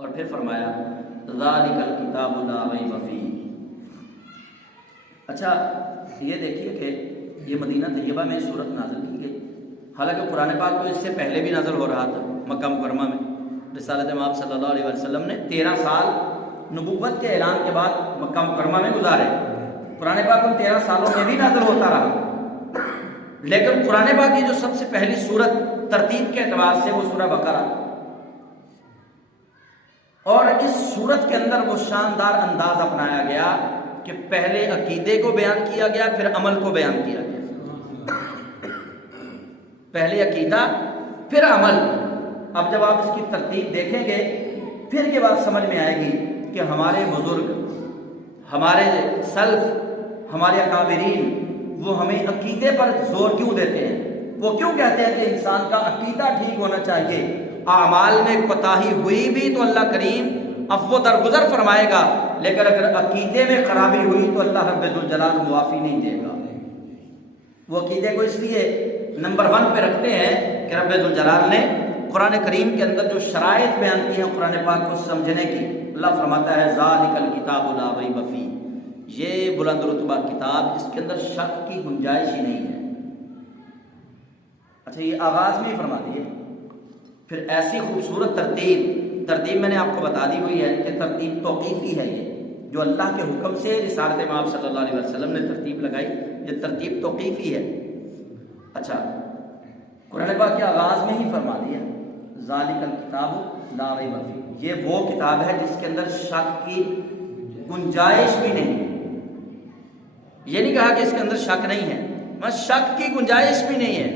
اور پھر فرمایا ذالک الکتاب لا ریب فیہ۔ اچھا یہ دیکھیے کہ یہ مدینہ طیبہ میں صورت نازل کی گئی، حالانکہ قرآن پاک تو اس سے پہلے بھی نازل ہو رہا تھا مکہ مکرمہ میں۔ رسالت مآب صلی اللہ علیہ وسلم نے 13 سال نبوت کے اعلان کے بعد مکہ مکرمہ میں گزارے، قرآن پاک ان 13 سالوں میں بھی نازل ہوتا رہا، لیکن قرآن پاک کی جو سب سے پہلی سورت ترتیب کے اعتبار سے وہ سورہ بقرہ، اور اس سورت کے اندر وہ شاندار انداز اپنایا گیا کہ پہلے عقیدے کو بیان کیا گیا، پھر عمل کو بیان کیا گیا، پہلے عقیدہ پھر عمل۔ اب جب آپ اس کی ترتیب دیکھیں گے پھر یہ بات سمجھ میں آئے گی کہ ہمارے بزرگ، ہمارے سلف، ہمارے اکابرین وہ ہمیں عقیدے پر زور کیوں دیتے ہیں؟ وہ کیوں کہتے ہیں کہ انسان کا عقیدہ ٹھیک ہونا چاہیے، اعمال میں کوتاہی ہوئی بھی تو اللہ کریم عفو درگزر فرمائے گا، لیکن اگر عقیدے میں خرابی ہوئی تو اللہ رب ذوالجلال معافی نہیں دے گا۔ وہ عقیدے کو اس لیے نمبر 1 پہ رکھتے ہیں کہ رب ذوالجلال نے قرآن کریم کے اندر جو شرائط بیان کی ہیں قرآن پاک کو سمجھنے کی، اللہ فرماتا ہے ذالک الکتاب لا ریب فیہ، یہ بلند رتبہ کتاب، اس کے اندر شک کی گنجائش ہی نہیں ہے۔ اچھا یہ آغاز میں ہی فرما دیے، پھر ایسی خوبصورت ترتیب میں نے آپ کو بتا دی ہوئی ہے کہ ترتیب توقیفی ہے، یہ جو اللہ کے حکم سے رسالت مآب صلی اللہ علیہ وسلم نے ترتیب لگائی، یہ ترتیب توقیفی ہے۔ اچھا قرآن پاک کے آغاز میں ہی فرما دیا ذالک الکتاب لا ریب فیہ، یہ وہ کتاب ہے جس کے اندر شک کی گنجائش بھی نہیں۔ یہ نہیں کہا کہ اس کے اندر شک نہیں ہے، بس شک کی گنجائش بھی نہیں ہے،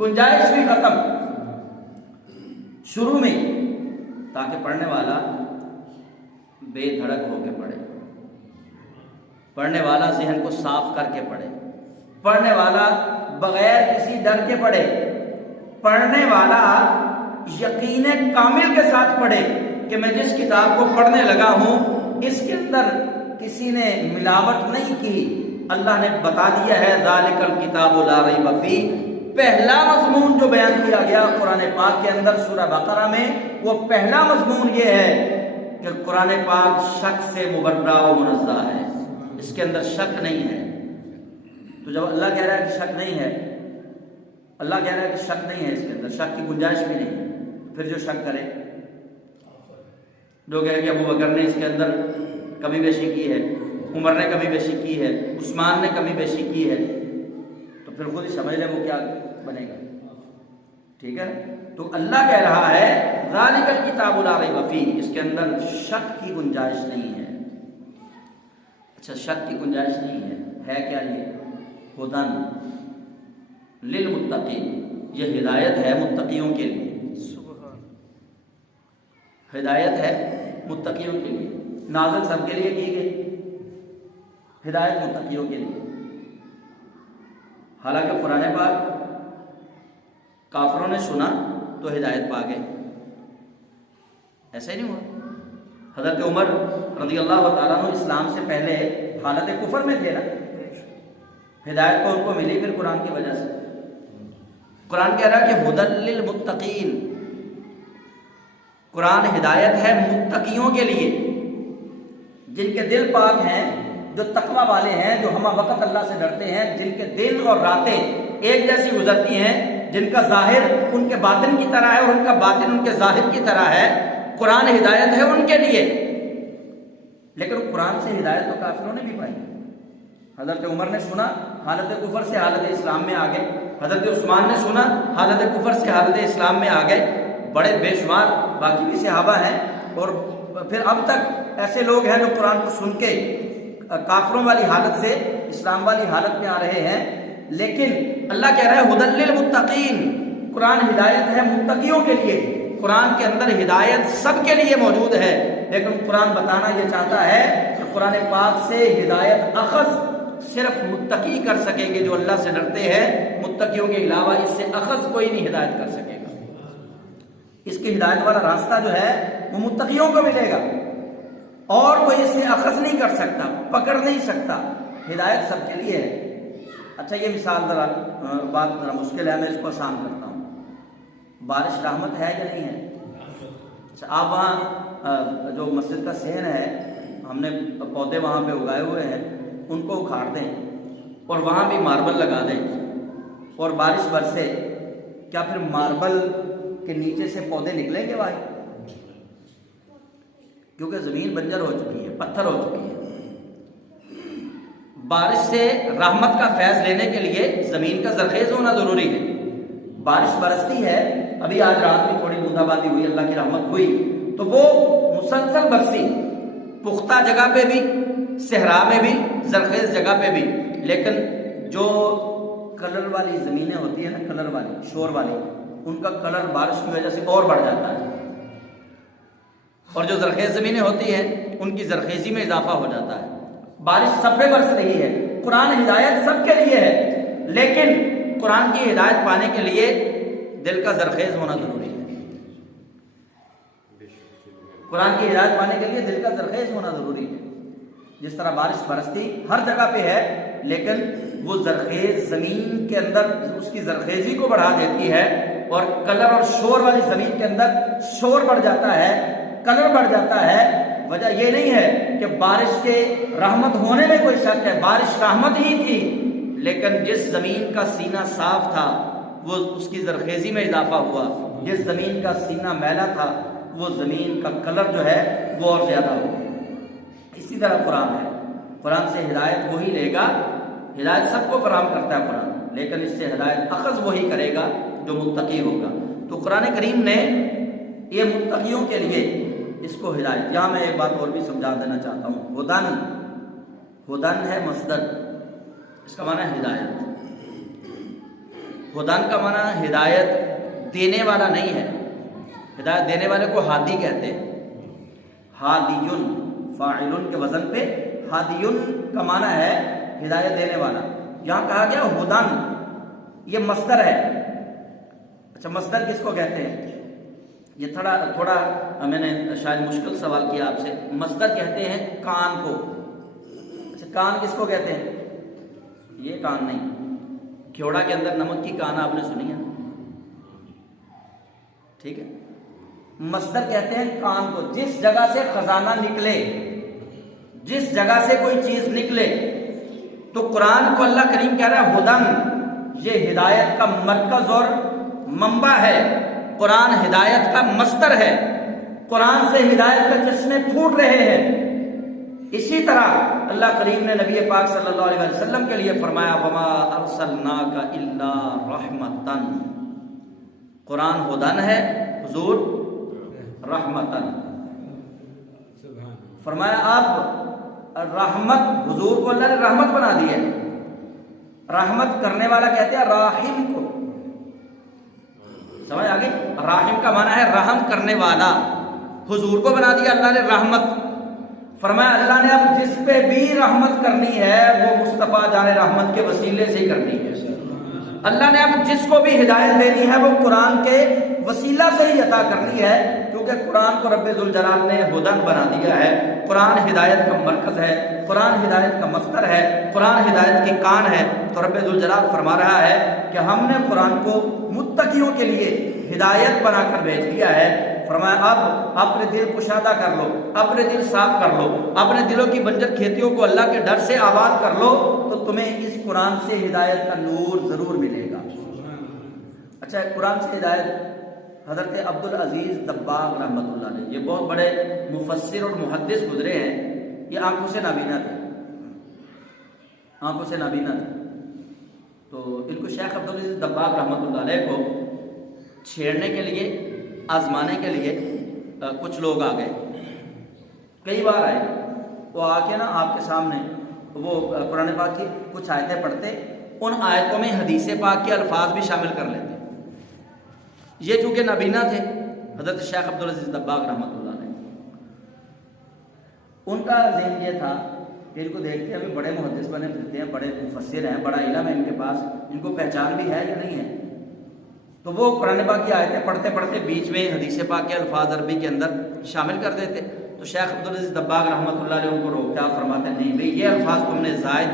گنجائش بھی ختم شروع میں، تاکہ پڑھنے والا بے دھڑک ہو کے پڑھے، پڑھنے والا ذہن کو صاف کر کے پڑھے، پڑھنے والا بغیر کسی ڈر کے پڑھے، پڑھنے والا یقین کامل کے ساتھ پڑھے کہ میں جس کتاب کو پڑھنے لگا ہوں اس کے اندر کسی نے ملاوٹ نہیں کی، اللہ نے بتا دیا ہے ذالک الکتاب لا ریب فیہ۔ پہلا مضمون جو بیان کیا گیا قرآن پاک کے اندر سورہ بقرہ میں، وہ پہلا مضمون یہ ہے کہ قرآن پاک شک سے مبرہ و منزہ ہے، اس کے اندر شک نہیں ہے۔ تو جب اللہ کہہ رہا ہے کہ شک نہیں ہے، اللہ کہہ رہا ہے کہ شک نہیں ہے، اس کے اندر شک کی گنجائش بھی نہیں ہے، پھر جو شک کرے، جو کہے کہ ابو بکر نے اس کے اندر کمی بیشی کی ہے، عمر نے کمی بیشی کی ہے، عثمان نے کمی بیشی کی ہے، تو پھر خود ہی سمجھ لیں وہ کیا بنے گا، ٹھیک ہے؟ تو اللہ کہہ رہا ہے ذالک الکتاب لا ریب فیہ، اس کے اندر شک کی گنجائش نہیں ہے۔ اچھا شک کی گنجائش نہیں ہے کیا؟ یہ ہدن للمتقین، یہ ہدایت ہے متقیوں کے لیے، ہدایت ہے متقیوں کے لیے، نازل سب کے لیے کی گئی، ہدایت متقیوں کے لیے۔ حالانکہ قرآن پاک کافروں نے سنا تو ہدایت پا گئے، ایسا ہی نہیں ہوا۔ حضرت عمر رضی اللہ تعالیٰ عنہ اسلام سے پہلے حالت کفر میں تھے نا، ہدایت تو ان کو ملی پھر قرآن کی وجہ سے۔ قرآن کہہ رہا ہے کہ ہدی للمتقین، قرآن ہدایت ہے متقیوں کے لیے، جن کے دل پاک ہیں، جو تقوی والے ہیں، جو ہمہ وقت اللہ سے ڈرتے ہیں، جن کے دل اور راتیں ایک جیسی گزرتی ہیں، جن کا ظاہر ان کے باطن کی طرح ہے اور ان کا باطن ان کے ظاہر کی طرح ہے، قرآن ہدایت ہے ان کے لیے۔ لیکن قرآن سے ہدایت تو کافروں نے بھی پائی۔ حضرت عمر نے سنا، حالت کفر سے حالت اسلام میں آ گئے، حضرت عثمان نے سنا، حالت کفر سے حالت اسلام میں آ گئے، بڑے بے شمار باقی بھی صحابہ ہیں، اور پھر اب تک ایسے لوگ ہیں جو قرآن کو سن کے کافروں والی حالت سے اسلام والی حالت میں آ رہے ہیں۔ لیکن اللہ کہہ رہا ہے ہدی للمتقین، قرآن ہدایت ہے متقیوں کے لیے، قرآن کے اندر ہدایت سب کے لیے موجود ہے، لیکن قرآن بتانا یہ چاہتا ہے کہ قرآن پاک سے ہدایت اخذ صرف متقی کر سکیں گے جو اللہ سے ڈرتے ہیں، متقیوں کے علاوہ اس سے اخذ کوئی نہیں ہدایت کر سکے گا۔ اس کی ہدایت والا راستہ جو ہے وہ متقیوں کو ملے گا، اور کوئی اس سے اخذ نہیں کر سکتا، پکڑ نہیں سکتا، ہدایت سب کے لیے ہے۔ اچھا یہ مثال بات ذرا مشکل ہے، میں اس کو آسان کرتا ہوں۔ بارش رحمت ہے یا نہیں ہے؟ اچھا آپ وہاں جو مسجد کا صحن ہے ہم نے پودے وہاں پہ اگائے ہوئے ہیں ان کو اکھاڑ دیں اور وہاں بھی ماربل لگا دیں اور بارش برسے، کیا پھر ماربل کے نیچے سے پودے نکلیں گے بھائی؟ کیونکہ زمین بنجر ہو چکی ہے، پتھر ہو چکی ہے۔ بارش سے رحمت کا فیض لینے کے لیے زمین کا زرخیز ہونا ضروری ہے۔ بارش برستی ہے، ابھی آج رات میں تھوڑی بوندا باندی ہوئی، اللہ کی رحمت ہوئی، تو وہ مسلسل برسی، پختہ جگہ پہ بھی، صحرا میں بھی، زرخیز جگہ پہ بھی، لیکن جو کلر والی زمینیں ہوتی ہیں نا، کلر والی، شور والی، ان کا کلر بارش کی وجہ سے اور بڑھ جاتا ہے، اور جو زرخیز زمینیں ہوتی ہیں ان کی زرخیزی میں اضافہ ہو جاتا ہے۔ بارش سب پہ برس رہی ہے، قرآن ہدایت سب کے لیے ہے، لیکن قرآن کی ہدایت پانے کے لیے دل کا زرخیز ہونا ضروری ہے۔ قرآن کی ہدایت پانے کے لیے دل کا زرخیز ہونا ضروری ہے۔ جس طرح بارش برستی ہر جگہ پہ ہے، لیکن وہ زرخیز زمین کے اندر اس کی زرخیزی کو بڑھا دیتی ہے، اور کلر اور شور والی زمین کے اندر شور بڑھ جاتا ہے، کلر بڑھ جاتا ہے۔ وجہ یہ نہیں ہے کہ بارش کے رحمت ہونے میں کوئی شک ہے، بارش رحمت ہی تھی، لیکن جس زمین کا سینہ صاف تھا وہ اس کی زرخیزی میں اضافہ ہوا، جس زمین کا سینہ میلا تھا وہ زمین کا کلر جو ہے وہ اور زیادہ ہو۔ اسی طرح قرآن ہے، قرآن سے ہدایت وہی لے گا، ہدایت سب کو فراہم کرتا ہے قرآن، لیکن اس سے ہدایت اخذ وہی کرے گا جو متقی ہوگا۔ تو قرآن کریم نے یہ متقیوں کے لیے اس کو ہدایت، یہاں میں ایک بات اور بھی سمجھا دینا چاہتا ہوں۔ ہدن ہے مصدر، اس کا معنی ہے ہدایت۔ ہدن کا معنی ہدایت دینے والا نہیں ہے، ہدایت دینے والے کو ہادی کہتے ہیں۔ ہادیٌ، فاعلن کے وزن پہ ہادیٌ کا معنی ہے ہدایت دینے والا۔ یہاں کہا گیا ہدن، یہ مصدر ہے۔ اچھا مصدر کس کو کہتے ہیں؟ یہ تھوڑا میں نے شاید مشکل سوال کیا آپ سے۔ مصدر کہتے ہیں کان کو۔ اچھا کان کس کو کہتے ہیں؟ یہ کان نہیں، کھیوڑا کے اندر نمک کی کان آپ نے سنی ہے، ٹھیک ہے؟ مصدر کہتے ہیں کان کو، جس جگہ سے خزانہ نکلے، جس جگہ سے کوئی چیز نکلے۔ تو قرآن کو اللہ کریم کہہ رہا ہے ہدن، یہ ہدایت کا مرکز اور منبع ہے، قرآن ہدایت کا مصدر ہے، قرآن سے ہدایت کے چشمے پھوٹ رہے ہیں۔ اسی طرح اللہ کریم نے نبی پاک صلی اللہ علیہ وسلم کے لیے فرمایا وما ارسلناک الا رحمتن، قرآن ہدن ہے، حضور رحمتن، فرمایا آپ رحمت، حضور کو اللہ نے رحمت بنا دی ہے۔ رحمت کرنے والا کہتے ہیں راحم کو، سمجھ آگئی؟ راحم کا معنی ہے رحم کرنے والا، حضور کو بنا دیا اللہ نے رحمت۔ فرمایا اللہ نے اب جس پہ بھی رحمت کرنی ہے وہ مصطفیٰ جان رحمت کے وسیلے سے ہی کرنی ہے۔ اللہ نے اب جس کو بھی ہدایت دینی ہے وہ قرآن کے وسیلہ سے ہی عطا کرنی ہے، کیونکہ قرآن کو رب ذوالجلال نے ہدن بنا دیا ہے۔ قرآن ہدایت کا مرکز ہے، قرآن ہدایت کا مصدر ہے، قرآن ہدایت کی کان ہے۔ تو رب ذوالجلال فرما رہا ہے کہ ہم نے قرآن کو متقیوں کے لیے ہدایت بنا کر بھیج دیا ہے۔ فرمایا اب اپنے دل کشادہ کر لو، اپنے دل صاف کر لو، اپنے دلوں کی بنجر کھیتیوں کو اللہ کے ڈر سے آباد کر لو، تو تمہیں اس قرآن سے ہدایت کا نور ضرور ملے گا۔ اچھا قرآن سے ہدایت حضرت عبدالعزیز دباغ رحمۃ اللہ علیہ، یہ بہت بڑے مفسر اور محدث گزرے ہیں، یہ آنکھوں سے نابینا تھے، آنکھوں سے نابینا تھے۔ تو ان کو شیخ عبدالعزیز دباغ رحمۃ اللہ علیہ کو چھیڑنے کے لیے، آزمانے کے لیے کچھ لوگ آ گئے، کئی بار آئے۔ وہ آ کے نا آپ کے سامنے وہ قرآن پاک کی کچھ آیتیں پڑھتے، ان آیتوں میں حدیث پاک کے الفاظ بھی شامل کر لیتے۔ یہ چونکہ نابینا تھے حضرت شیخ عبدالعزیز دباغ رحمۃ اللہ علیہ، ان کا ذہن یہ تھا کہ ان کو دیکھتے ہیں ابھی بڑے محدث بنے پھرتے ہیں، بڑے مفسر ہیں، بڑا علم ہے ان کے پاس، ان کو پہچان بھی ہے یا نہیں ہے۔ تو وہ قرآن پاک کی آیتیں پڑھتے پڑھتے بیچ میں حدیث پاک کے الفاظ عربی کے اندر شامل کر دیتے۔ تو شیخ عبدالعزیز دباغ رحمۃ اللہ علیہ ان کو روکتے، آپ فرماتے ہیں نہیں بھئی یہ الفاظ تم نے زائد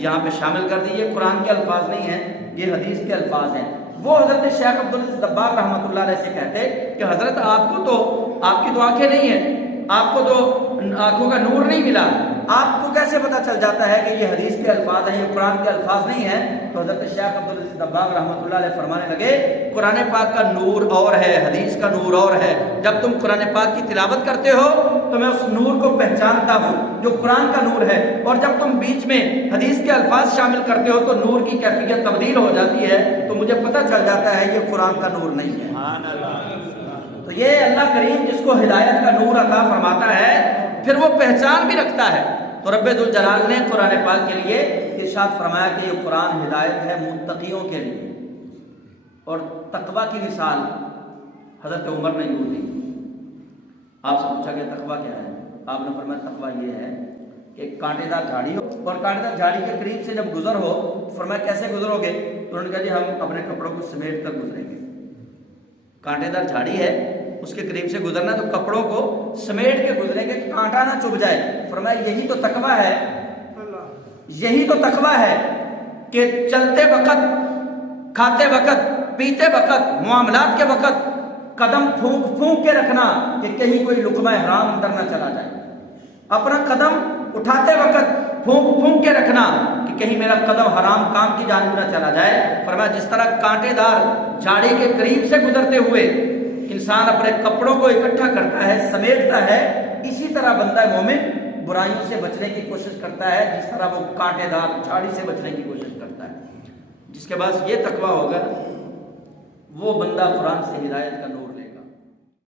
یہاں پہ شامل کر دی، یہ قرآن کے الفاظ نہیں ہیں، یہ حدیث کے الفاظ ہیں۔ وہ حضرت شیخ عبدالعزیز دباغ رحمۃ اللہ علیہ سے کہتے کہ حضرت آپ کو تو آپ کی تو آنکھیں نہیں ہیں، آپ کو تو آنکھوں کا نور نہیں ملا، آپ کو کیسے پتہ چل جاتا ہے کہ یہ حدیث کے الفاظ ہیں، یہ قرآن کے الفاظ نہیں ہیں؟ تو حضرت شیخ عبدالعزیز دباغ رحمۃ اللہ علیہ فرمانے لگے قرآن پاک کا نور اور ہے، حدیث کا نور اور ہے۔ جب تم قرآن پاک کی تلاوت کرتے ہو تو میں اس نور کو پہچانتا ہوں جو قرآن کا نور ہے، اور جب تم بیچ میں حدیث کے الفاظ شامل کرتے ہو تو نور کی کیفیت تبدیل ہو جاتی ہے، تو مجھے پتہ چل جاتا ہے یہ قرآن کا نور نہیں ہے۔ تو یہ اللہ کریم جس کو ہدایت کا نور عطا فرماتا ہے پھر وہ پہچان بھی رکھتا ہے۔ تو رب ذوالجلال نے قرآن پاک کے لیے ارشاد فرمایا کہ یہ قرآن ہدایت ہے متقیوں کے لیے، اور تقوی کی مثال حضرت عمر نے یوں دی۔ آپ سے پوچھا کہ تقوی کیا ہے؟ آپ نے فرمایا تقوی یہ ہے کہ کانٹے دار جھاڑی ہو، اور کانٹے دار جھاڑی کے قریب سے جب گزر ہو، فرمایا کیسے گزرو گے؟ تو انہوں نے کہا جی ہم اپنے کپڑوں کو سمیٹ کر گزریں گے۔ کانٹے دار جھاڑی ہے، اس کے قریب سے گزرنا تو کپڑوں کو سمیٹ کے گزریں گے کہ کانٹا نہ چبھ جائے۔ فرمایا یہی تو تقوی ہے، یہی تو تقوی ہے کہ چلتے وقت، کھاتے وقت، پیتے وقت، معاملات کے وقت قدم پھونک پھونک کے رکھنا کہ کہیں کوئی لقمہ حرام اندر نہ چلا جائے، اپنا قدم اٹھاتے وقت پھونک پھونک کے رکھنا کہ کہیں میرا قدم حرام کام کی جانب نہ چلا جائے۔ فرمایا جس طرح کانٹے دار جھاڑی کے قریب سے گزرتے ہوئے انسان اپنے کپڑوں کو اکٹھا کرتا ہے، سمیٹتا ہے، اسی طرح بندہ مومن برائیوں سے بچنے کی کوشش کرتا ہے جس طرح وہ کانٹے دار جھاڑی سے بچنے کی کوشش کرتا ہے۔ جس کے بعد یہ تقوی ہوگا وہ بندہ قرآن سے ہدایت کا نور